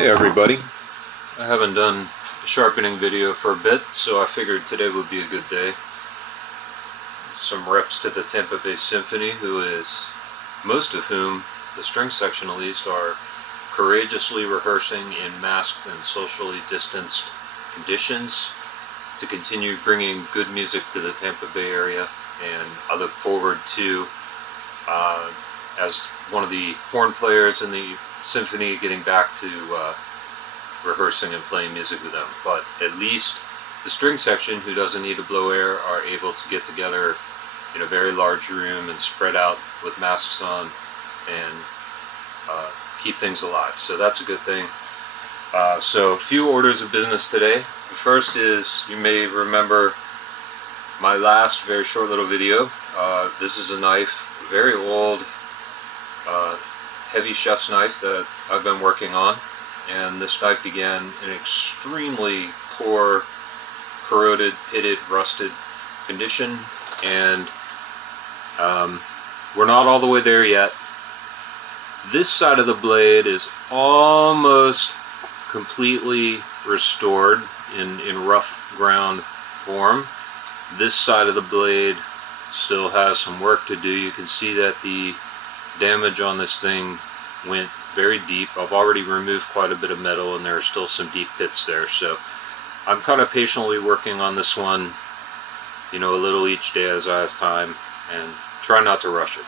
Hey everybody, I haven't done a sharpening video for a bit, so I figured today would be a good day. Some reps to the Tampa Bay Symphony, most of whom, the string section at least, are courageously rehearsing in masked and socially distanced conditions to continue bringing good music to the Tampa Bay area, and I look forward to, as one of the horn players in the symphony, getting back to rehearsing and playing music with them. But at least the string section, who doesn't need to blow air, are able to get together in a very large room and spread out with masks on and keep things alive. So that's a good thing. So a few orders of business today. The first is, you may remember my last very short little video. This is a knife, a very old heavy chef's knife that I've been working on, and this knife began in extremely poor, corroded, pitted, rusted condition, and we're not all the way there yet. This side of the blade is almost completely restored in rough ground form. This side of the blade still has some work to do. You can see that the damage on this thing went very deep. I've already removed quite a bit of metal, and there are still some deep pits there, so I'm kind of patiently working on this one, a little each day as I have time, and try not to rush it.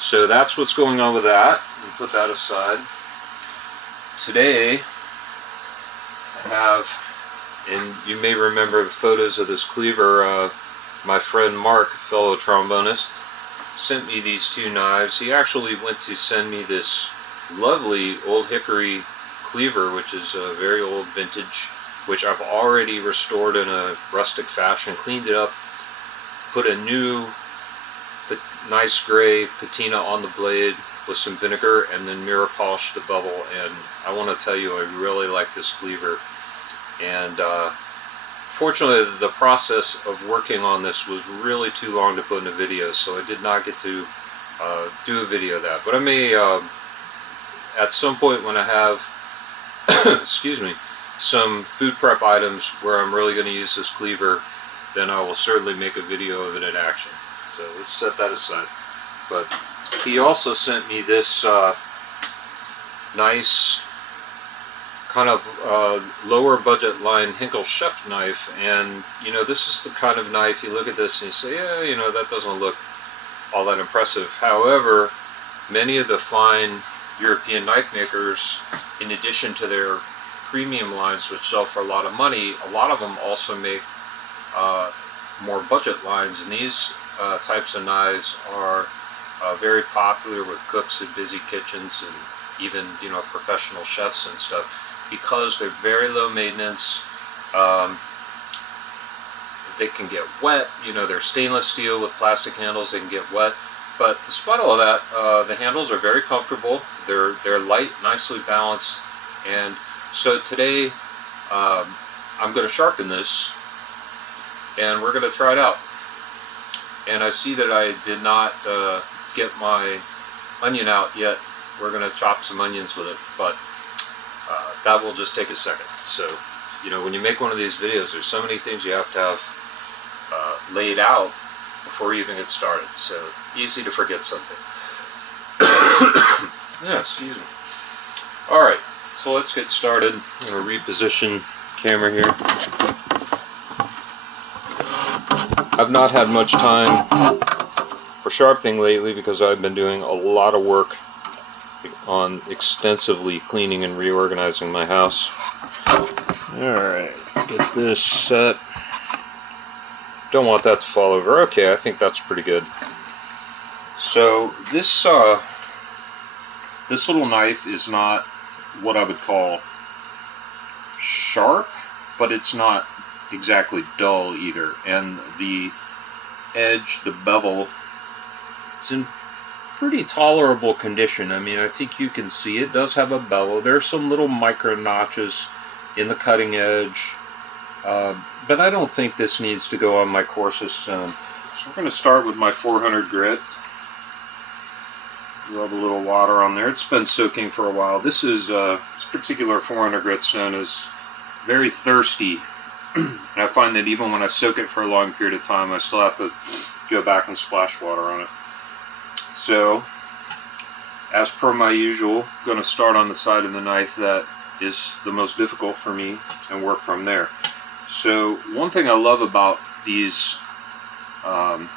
So that's what's going on with that. We'll put that aside. Today I have, and you may remember the photos of this cleaver, my friend Mark, fellow trombonist, sent me these two knives. He actually went to send me this lovely old hickory cleaver, which is a very old vintage, which I've already restored in a rustic fashion, cleaned it up, put a new but nice gray patina on the blade with some vinegar, and then mirror polished the bevel. And I want to tell you, I really like this cleaver. And fortunately, the process of working on this was really too long to put in a video, so I did not get to do a video of that. But I may, at some point when I have, excuse me, some food prep items where I'm really going to use this cleaver, then I will certainly make a video of it in action. So let's set that aside. But he also sent me this nice kind of lower budget line Henckels chef knife, and this is the kind of knife you look at this and you say, yeah, that doesn't look all that impressive. However, many of the fine European knife makers, in addition to their premium lines which sell for a lot of money, a lot of them also make more budget lines, and these types of knives are very popular with cooks in busy kitchens and even professional chefs and stuff, because they're very low maintenance. They can get wet. They're stainless steel with plastic handles. They can get wet, but despite all that, the handles are very comfortable. They're light, nicely balanced. And so today I'm going to sharpen this, and we're going to try it out. And I see that I did not get my onion out yet. We're going to chop some onions with it, but that will just take a second. So, when you make one of these videos, there's so many things you have to have laid out before you even get started. So, easy to forget something. Yeah, excuse me. Alright, so let's get started. I'm going to reposition the camera here. I've not had much time for sharpening lately because I've been doing a lot of work on extensively cleaning and reorganizing my house. Alright, get this set. Don't want that to fall over. Okay, I think that's pretty good. So this little knife is not what I would call sharp, but it's not exactly dull either. And the edge, the bevel, is in pretty tolerable condition. I mean, I think you can see it does have a bevel. There's some little micro notches in the cutting edge, but I don't think this needs to go on my coarsest stone. So we're going to start with my 400 grit. Rub a little water on there. It's been soaking for a while. This particular 400 grit stone is very thirsty. And I find that even when I soak it for a long period of time, I still have to go back and splash water on it. So, as per my usual, I'm going to start on the side of the knife that is the most difficult for me and work from there. So, one thing I love about these kind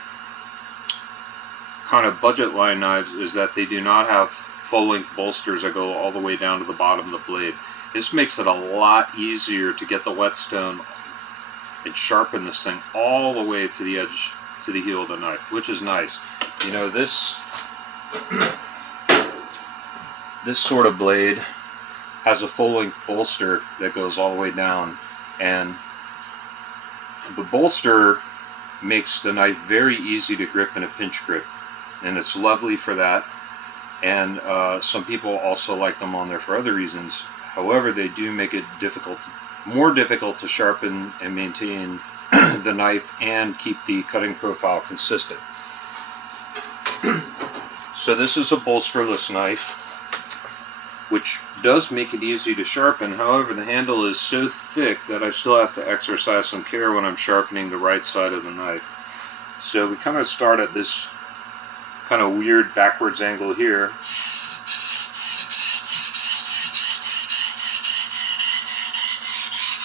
of budget line knives is that they do not have full-length bolsters that go all the way down to the bottom of the blade. This makes it a lot easier to get the whetstone and sharpen this thing all the way to the edge, to the heel of the knife, which is nice. You know, this sort of blade has a full-length bolster that goes all the way down, and the bolster makes the knife very easy to grip in a pinch grip, and it's lovely for that. And some people also like them on there for other reasons. However, they do make it more difficult to sharpen and maintain the knife and keep the cutting profile consistent. So this is a bolsterless knife, which does make it easy to sharpen. However, the handle is so thick that I still have to exercise some care when I'm sharpening the right side of the knife. So we kind of start at this kind of weird backwards angle here.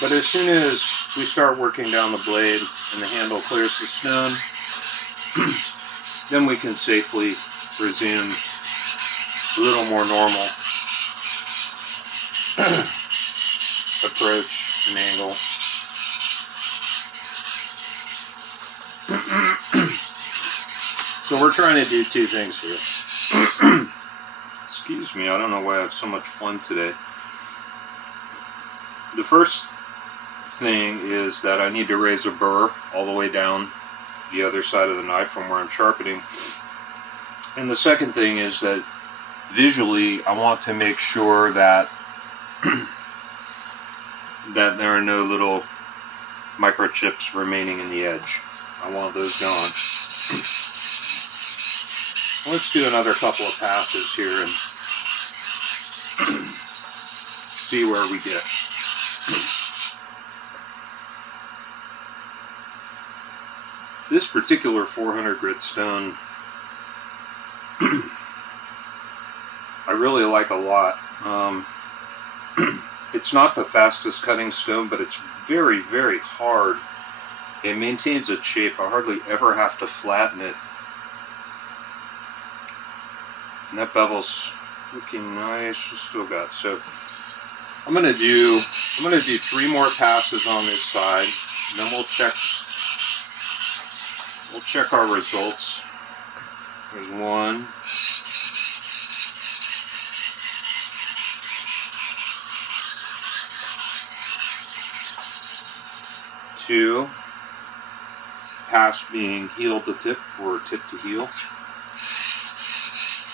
But as soon as we start working down the blade and the handle clears the stone, then we can safely resume a little more normal approach and angle. So we're trying to do two things here. Excuse me, I don't know why I have so much phlegm today. The first thing is that I need to raise a burr all the way down the other side of the knife from where I'm sharpening. And the second thing is that visually I want to make sure that that there are no little microchips remaining in the edge. I want those gone. Let's do another couple of passes here and see where we get. This particular 400 grit stone I really like a lot. It's not the fastest cutting stone, but it's very, very hard. It maintains its shape. I hardly ever have to flatten it. And that bevel's looking nice. Still got, so I'm gonna do 3 more passes on this side, and then we'll check our results. There's 1. 2. Pass being heel to tip or tip to heel.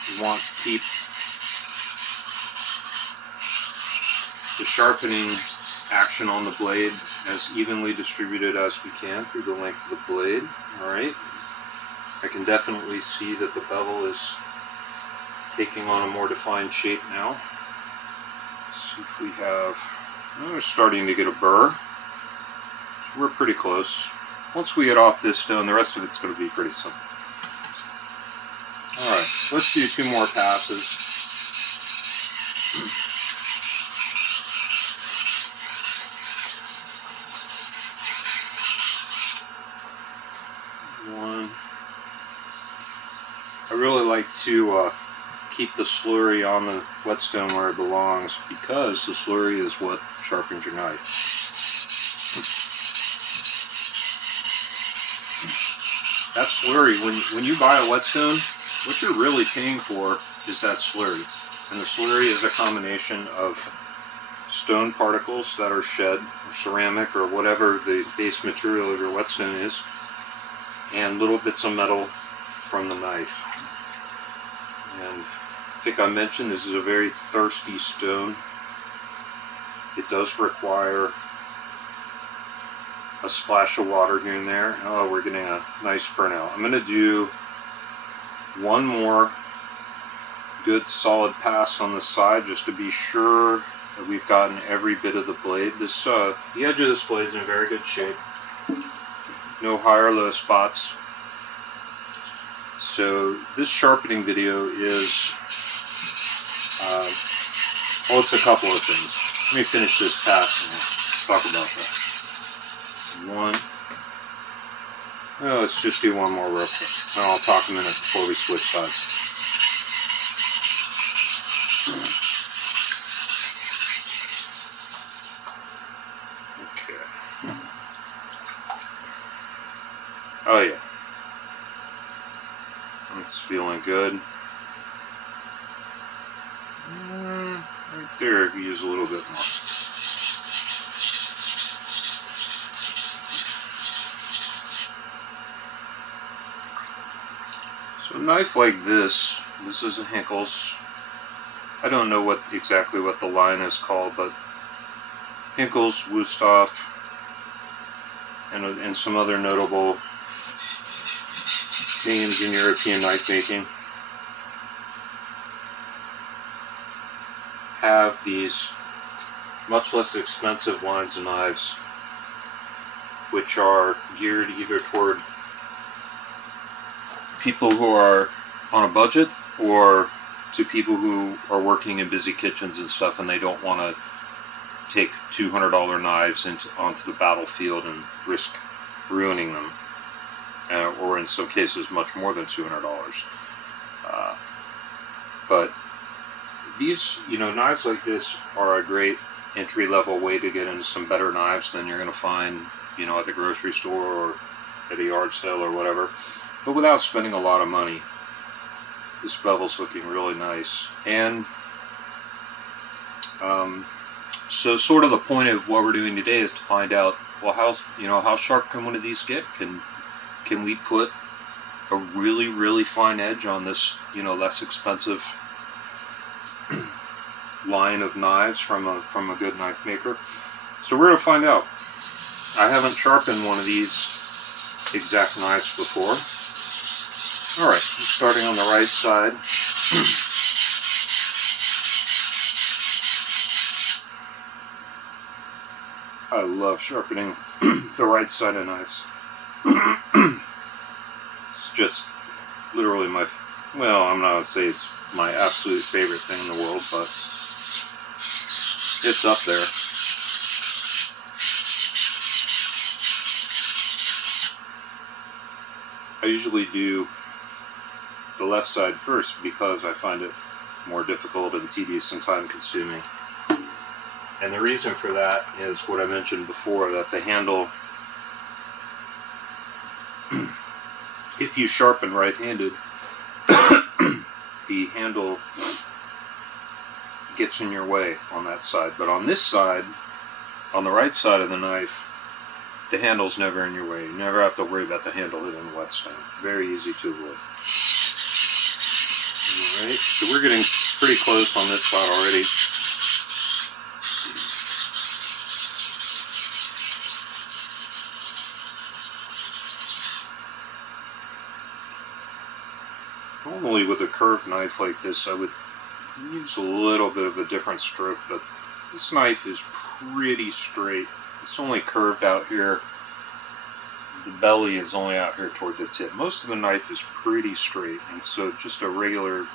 We want to keep the sharpening action on the blade as evenly distributed as we can through the length of the blade. Alright. I can definitely see that the bevel is taking on a more defined shape now. Let's see if we have... we're starting to get a burr. So we're pretty close. Once we get off this stone, the rest of it's going to be pretty simple. Alright, let's do 2 more passes. I really like to keep the slurry on the whetstone where it belongs, because the slurry is what sharpens your knife. That slurry, when you buy a whetstone, what you're really paying for is that slurry. And the slurry is a combination of stone particles that are shed, or ceramic, or whatever the base material of your whetstone is, and little bits of metal from the knife. And I think I mentioned this is a very thirsty stone. It does require a splash of water here and there. Oh, we're getting a nice burnout. I'm going to do one more good solid pass on the side just to be sure that we've gotten every bit of the blade. This the edge of this blade is in very good shape. No high or low spots. So this sharpening video is, well, it's a couple of things. Let me finish this pass and we'll talk about that. One. Oh, let's just do one more real quick. And I'll talk a minute before we switch sides. Okay. Oh yeah. It's feeling good. Right there, I could use a little bit more. So a knife like this is a Henckels. I don't know exactly what the line is called, but Henckels, Wüsthof, and some other notable names in European knife making have these much less expensive lines of knives, which are geared either toward people who are on a budget or to people who are working in busy kitchens and stuff, and they don't want to take $200 knives onto the battlefield and risk ruining them, or in some cases much more than $200. But these, knives like this are a great entry-level way to get into some better knives than you're going to find, at the grocery store or at a yard sale or whatever. But without spending a lot of money. This bevel's looking really nice. And so sort of the point of what we're doing today is to find out, well, how sharp can one of these get? Can we put a really, really fine edge on this, less expensive line of knives from a good knife maker? So we're going to find out. I haven't sharpened one of these exact knives before. Alright, starting on the right side. I love sharpening the right side of knives. It's just literally I'm not going to say it's my absolute favorite thing in the world, but it's up there. I usually do the left side first because I find it more difficult and tedious and time consuming. And the reason for that is what I mentioned before, that the handle, if you sharpen right-handed, the handle gets in your way on that side. But on this side, on the right side of the knife, the handle's never in your way. You never have to worry about the handle hitting the whetstone. Very easy to avoid. Alright, so we're getting pretty close on this spot already. Normally with a curved knife like this, I would use a little bit of a different stroke, but this knife is pretty straight. It's only curved out here. The belly is only out here toward the tip. Most of the knife is pretty straight, and so just a regular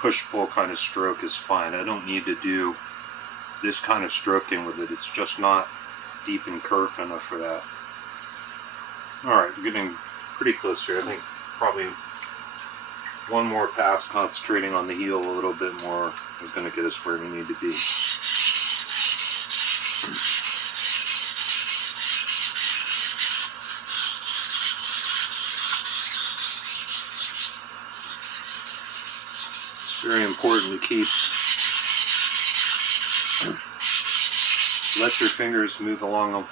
push-pull kind of stroke is fine. I don't need to do this kind of stroking with it. It's just not deep and curved enough for that. Alright, we're getting pretty close here. I think probably one more pass concentrating on the heel a little bit more is going to get us where we need to be. Very important to let your fingers move along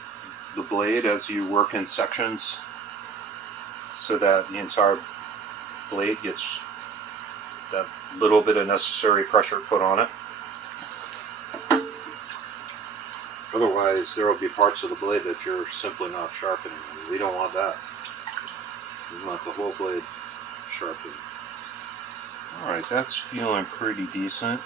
the blade as you work in sections so that the entire blade gets that little bit of necessary pressure put on it. Otherwise, there will be parts of the blade that you're simply not sharpening. We don't want that. We want the whole blade sharpened. Alright, that's feeling pretty decent.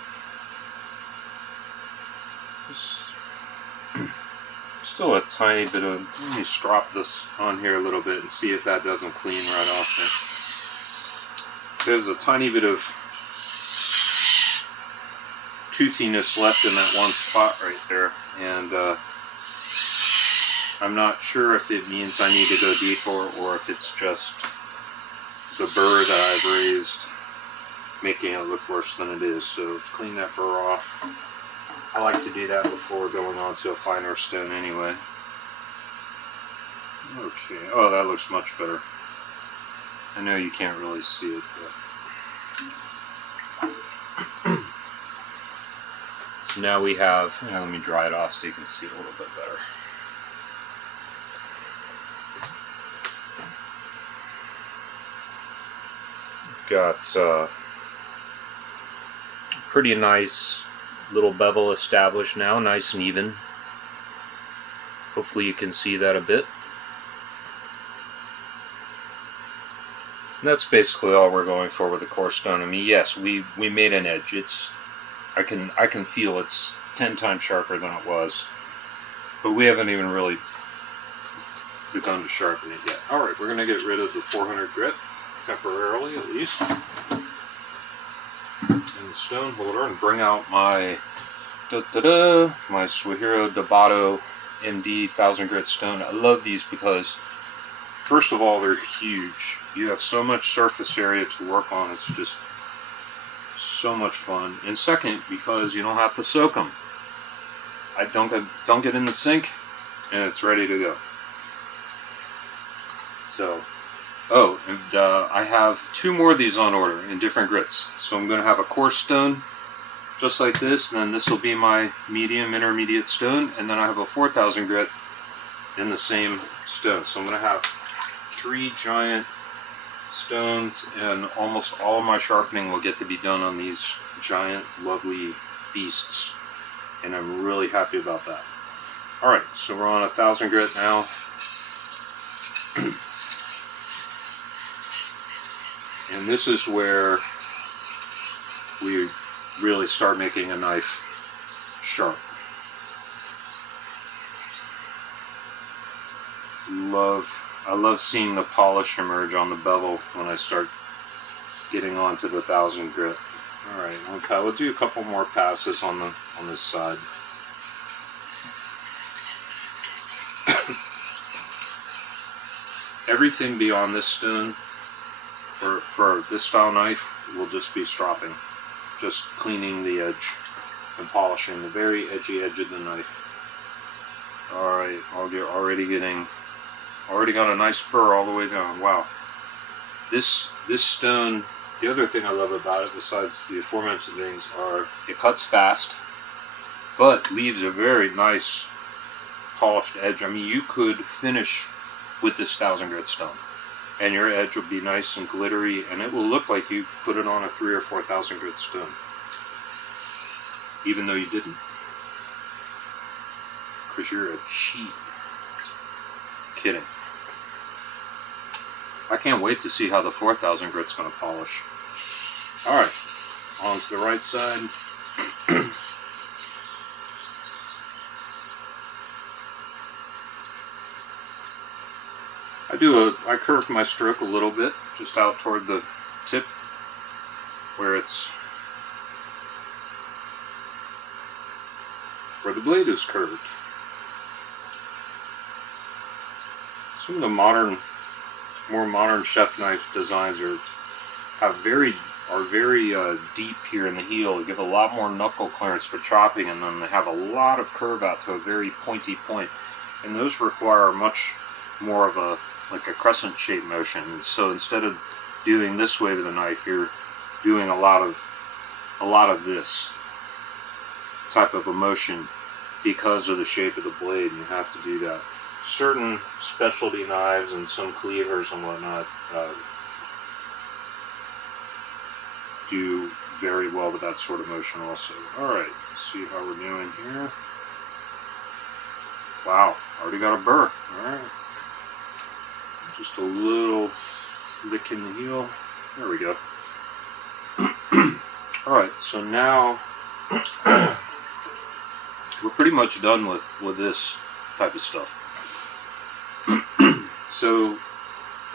Still a tiny bit of, let me strop this on here a little bit and see if that doesn't clean right off there. There's a tiny bit of toothiness left in that one spot right there, and I'm not sure if it means I need to go deeper or if it's just the burr that I've raised making it look worse than it is. So let's clean that burr off. I like to do that before going on to a finer stone anyway. Okay, oh, that looks much better. I know you can't really see it, but so now we have, let me dry it off so you can see it a little bit better. Got pretty nice little bevel established now, nice and even. Hopefully you can see that a bit. And that's basically all we're going for with the coarse stone. I mean, yes, we made an edge. I can feel it's 10 times sharper than it was, but we haven't even really begun to sharpen it yet. All right, we're going to get rid of the 400 grit temporarily, at least, in the stone holder, and bring out my my Suihiro Dabato MD 1000 grit stone. I love these because, first of all, they're huge. You have so much surface area to work on. It's just so much fun. And second, because you don't have to soak them. I don't get in the sink, and it's ready to go. So, oh, and I have 2 more of these on order in different grits. So I'm going to have a coarse stone, just like this, and then this will be my medium intermediate stone, and then I have a 4000 grit in the same stone. So I'm going to have 3 giant stones, and almost all of my sharpening will get to be done on these giant, lovely beasts, and I'm really happy about that. Alright, so we're on 1000 grit now. And this is where we really start making a knife sharp. I love seeing the polish emerge on the bevel when I start getting onto the 1000 grit. Alright, okay, we'll do a couple more passes on this side. Everything beyond this stone, for this style knife, will just be stropping. Just cleaning the edge and polishing the very edgy edge of the knife. Alright, already got a nice burr all the way down. Wow. This stone, the other thing I love about it, besides the aforementioned things, are it cuts fast, but leaves a very nice polished edge. I mean, you could finish with this 1000 grit stone, and your edge will be nice and glittery, and it will look like you put it on a 3,000 or 4,000 grit stone, even though you didn't, because you're a cheat. Kidding. I can't wait to see how the 4000 grit's going to polish. Alright, on to the right side. I curve my stroke a little bit, just out toward the tip, where the blade is curved. Some of the more modern chef knife designs are very deep here in the heel. They give a lot more knuckle clearance for chopping, and then they have a lot of curve out to a very pointy point. And those require much more of a crescent shape motion. So instead of doing this way with the knife, you're doing a lot of this type of a motion because of the shape of the blade, and you have to do that. Certain specialty knives and some cleavers and whatnot do very well with that sort of motion also. Alright, let's see how we're doing here. Wow, already got a burr. Alright. Just a little lick in the heel. There we go. Alright, so now we're pretty much done with this type of stuff. So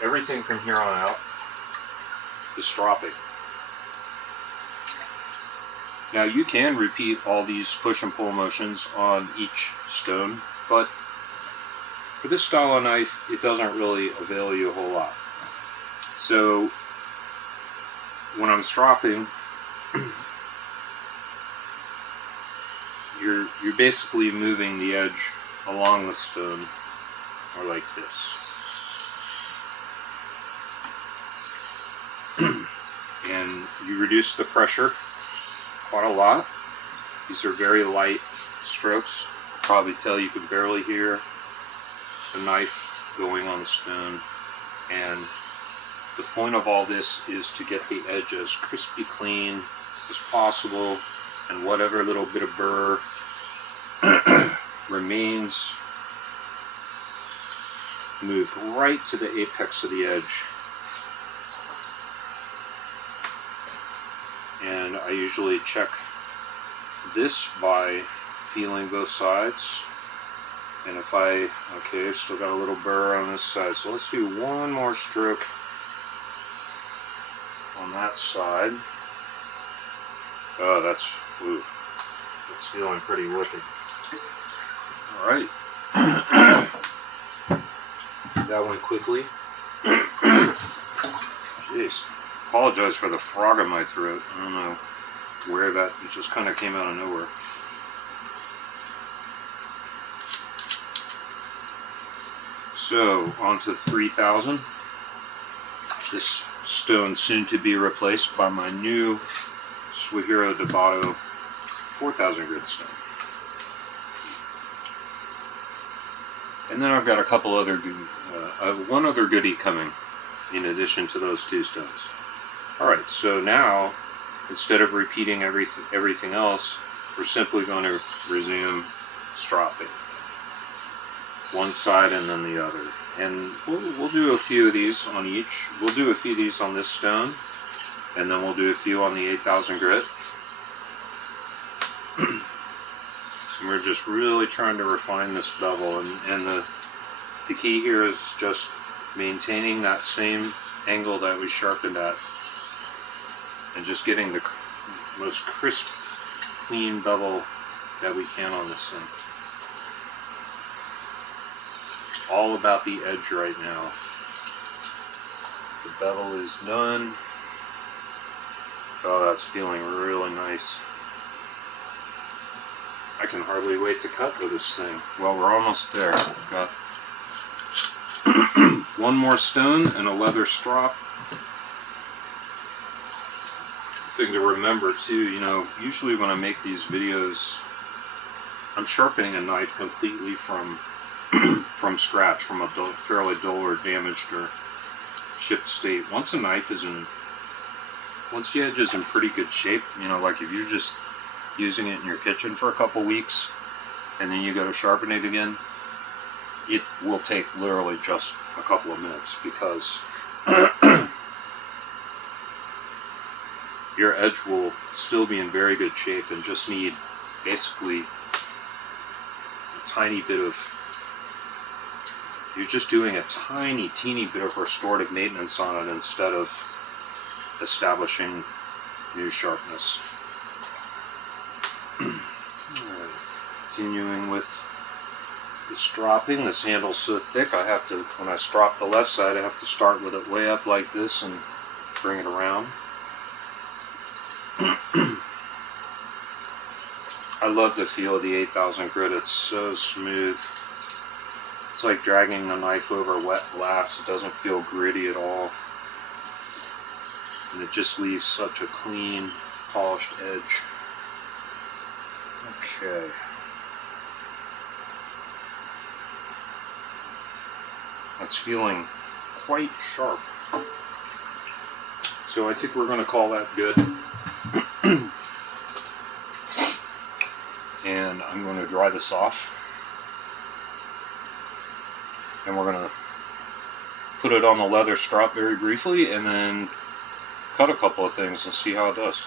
everything from here on out is stropping. Now you can repeat all these push and pull motions on each stone, but for this style of knife, it doesn't really avail you a whole lot. So when I'm stropping, you're basically moving the edge along the stone, or like this. And you reduce the pressure quite a lot. These are very light strokes. Probably tell you can barely hear the knife going on the stone. And the point of all this is to get the edge as crispy clean as possible, and whatever little bit of burr remains moved right to the apex of the edge. And I usually check this by feeling both sides. And if okay, I've still got a little burr on this side, so let's do one more stroke on that side. Oh, that's feeling pretty wicked. Alright. That went quickly. Jeez. Apologize for the frog in my throat. I don't know where that, it just kind of came out of nowhere. So, on to 3000. This stone soon to be replaced by my new Suihiro Debato 4000 grit stone. And then I've got a couple other, one other goodie coming in addition to those two stones. Alright, so now, instead of repeating everything else, we're simply going to resume stropping. One side and then the other. And we'll do a few of these on each. We'll do a few of these on this stone, and then we'll do a few on the 8000 grit. And we're just really trying to refine this bevel, and the key here is just maintaining that same angle that we sharpened at, and just getting the most crisp, clean bevel that we can on this thing. All about the edge right now. The bevel is done. Oh, that's feeling really nice. I can hardly wait to cut with this thing. Well, we're almost there. Got one more stone and a leather strop. Thing to remember too, you know, usually when I make these videos, I'm sharpening a knife completely from scratch, from a fairly dull or damaged or chipped state. Once the edge is in pretty good shape, you know, like if you're just using it in your kitchen for a couple weeks and then you go to sharpen it again, it will take literally just a couple of minutes, because your edge will still be in very good shape and just need basically a tiny bit of, you're just doing a teeny bit of restorative maintenance on it instead of establishing new sharpness. Alright, continuing with the stropping. This handle's so thick I have to, when I strop the left side, I have to start with it way up like this and bring it around. I love the feel of the 8000 grit. It's so smooth. It's like dragging the knife over wet glass. It doesn't feel gritty at all. And it just leaves such a clean, polished edge. Okay. That's feeling quite sharp. So I think we're going to call that good. And I'm going to dry this off. And we're going to put it on the leather strop very briefly and then cut a couple of things and see how it does.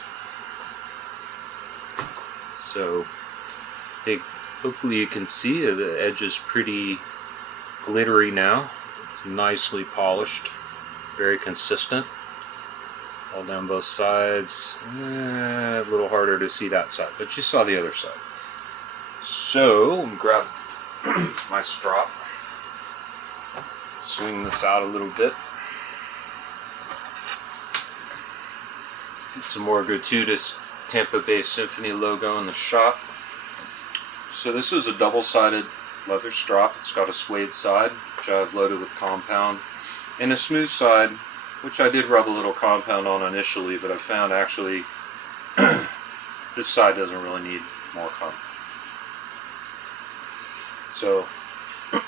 So I think hopefully you can see the edge is pretty glittery now. It's nicely polished, very consistent, all down both sides. A little harder to see that side, but you saw the other side. So let me grab my strop, swing this out a little bit, get some more gratuitous Tampa Bay Symphony logo in the shop. So this is a double-sided leather strop. It's got a suede side, which I've loaded with compound, and a smooth side, which I did rub a little compound on initially, but I found actually this side doesn't really need more compound. So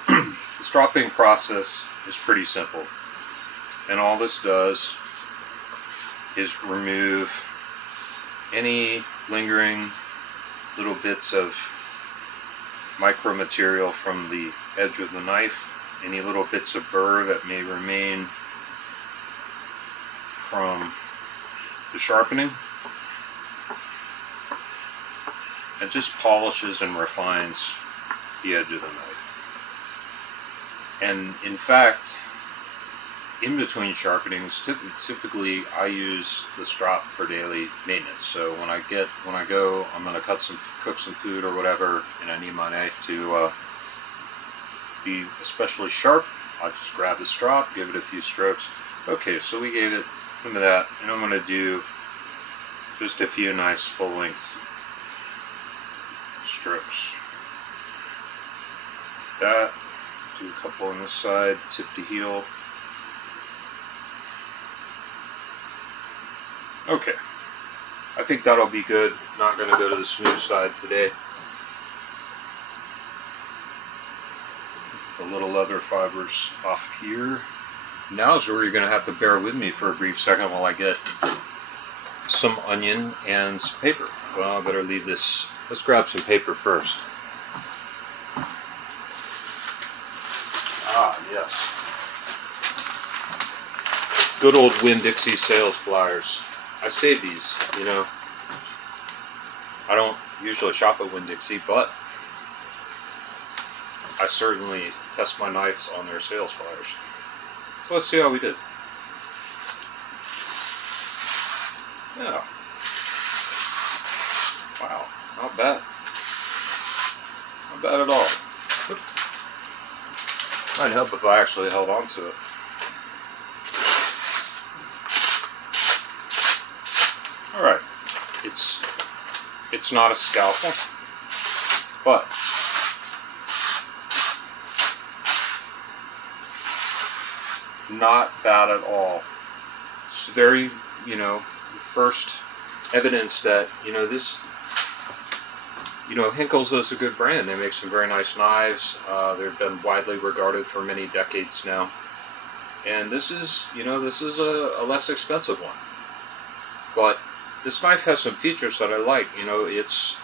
the stropping process is pretty simple, and all this does is remove any lingering little bits of micro material from the edge of the knife, any little bits of burr that may remain from the sharpening. It just polishes and refines the edge of the knife. And in fact, in between sharpenings, typically I use the strop for daily maintenance. So when I go, I'm going to cook some food or whatever, and I need my knife to be especially sharp, I'll just grab the strop, give it a few strokes. Okay, so we gave it some of that, and I'm going to do just a few nice full-length strokes. That, do a couple on this side, tip to heel. Okay, I think that'll be good. Not going to go to the smooth side today. The little leather fibers off here. Now's where you're going to have to bear with me for a brief second while I get some onion and some paper. Well, I better leave this. Let's grab some paper first. Ah, yes. Good old Winn-Dixie sales flyers. I save these, you know. I don't usually shop at Winn-Dixie, but I certainly test my knives on their sales flyers. So let's see how we did. Yeah. Wow, not bad. Not bad at all. Might help if I actually held on to it. Alright, it's not a scalpel, but not bad at all. It's very, you know, first evidence that, you know, this, you know, Henckels is a good brand. They make some very nice knives. They've been widely regarded for many decades now. And this is, you know, this is a less expensive one. But this knife has some features that I like. You know, it's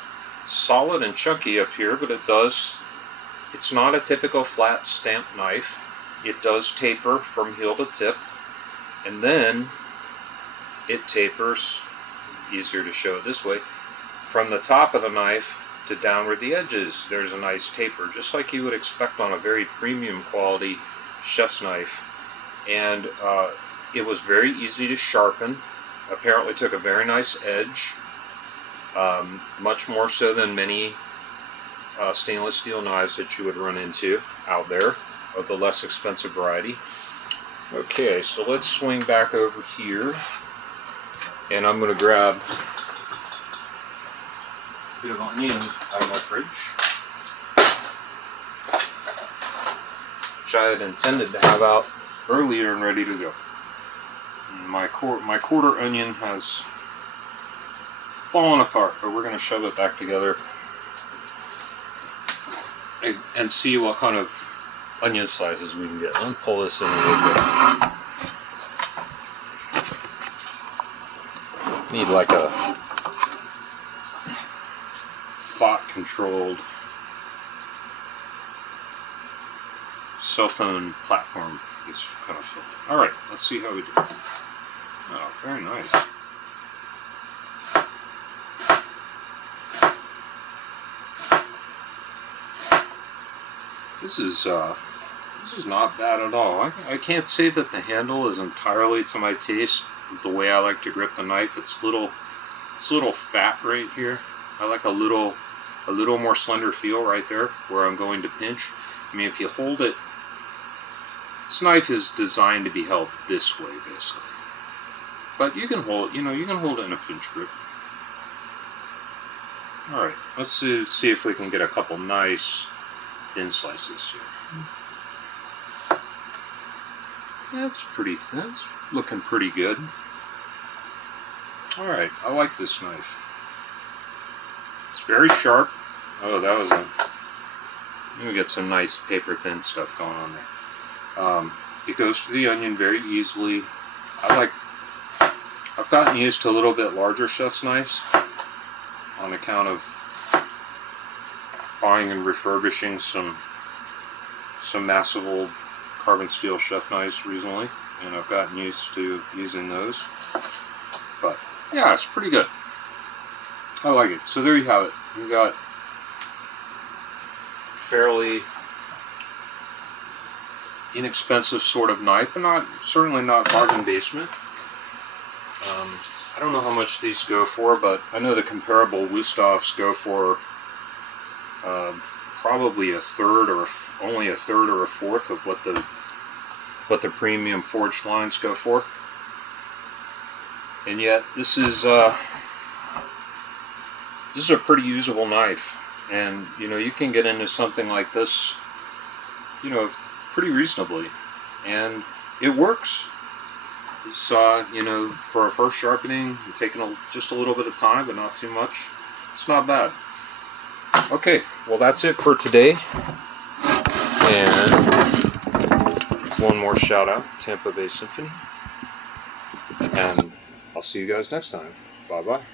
solid and chunky up here, but it's not a typical flat stamp knife. It does taper from heel to tip, and then it tapers, easier to show it this way, from the top of the knife to downward the edges. There's a nice taper, just like you would expect on a very premium quality chef's knife. And it was very easy to sharpen. Apparently took a very nice edge, much more so than many stainless steel knives that you would run into out there of the less expensive variety. Okay, so let's swing back over here, and I'm going to grab a bit of onion out of my fridge, which I had intended to have out earlier and ready to go. My quarter onion has fallen apart, but we're going to shove it back together and see what kind of onion slices we can get. Let me pull this in a little bit. Need like a thought-controlled cell phone platform for this kind of film. Alright, let's see how we do. Oh, very nice. This is not bad at all. I can't say that the handle is entirely to my taste. The way I like to grip the knife, it's a little fat right here. I like a little more slender feel right there where I'm going to pinch. I mean, if you hold it, this knife is designed to be held this way basically. But you can hold, you can hold it in a pinch grip. All right, let's see if we can get a couple nice thin slices here. That's pretty thin. It's looking pretty good. All right, I like this knife. It's very sharp. Oh, that was a... Let me get some nice paper thin stuff going on there. It goes through the onion very easily. I've gotten used to a little bit larger chef's knives on account of buying and refurbishing some massive old carbon steel chef knives recently, and I've gotten used to using those. But yeah, it's pretty good. I like it. So there you have it. You got fairly inexpensive sort of knife, but certainly not bargain basement. I don't know how much these go for, but I know the comparable Wusthoffs go for probably a third or only a third or a fourth of what the premium forged lines go for. And yet this is a pretty usable knife, and you can get into something like this pretty reasonably, and it works. It's for a first sharpening, you're taking just a little bit of time, but not too much. It's not bad. Okay, well that's it for today, and one more shout out, Tampa Bay Symphony, and I'll see you guys next time. Bye bye.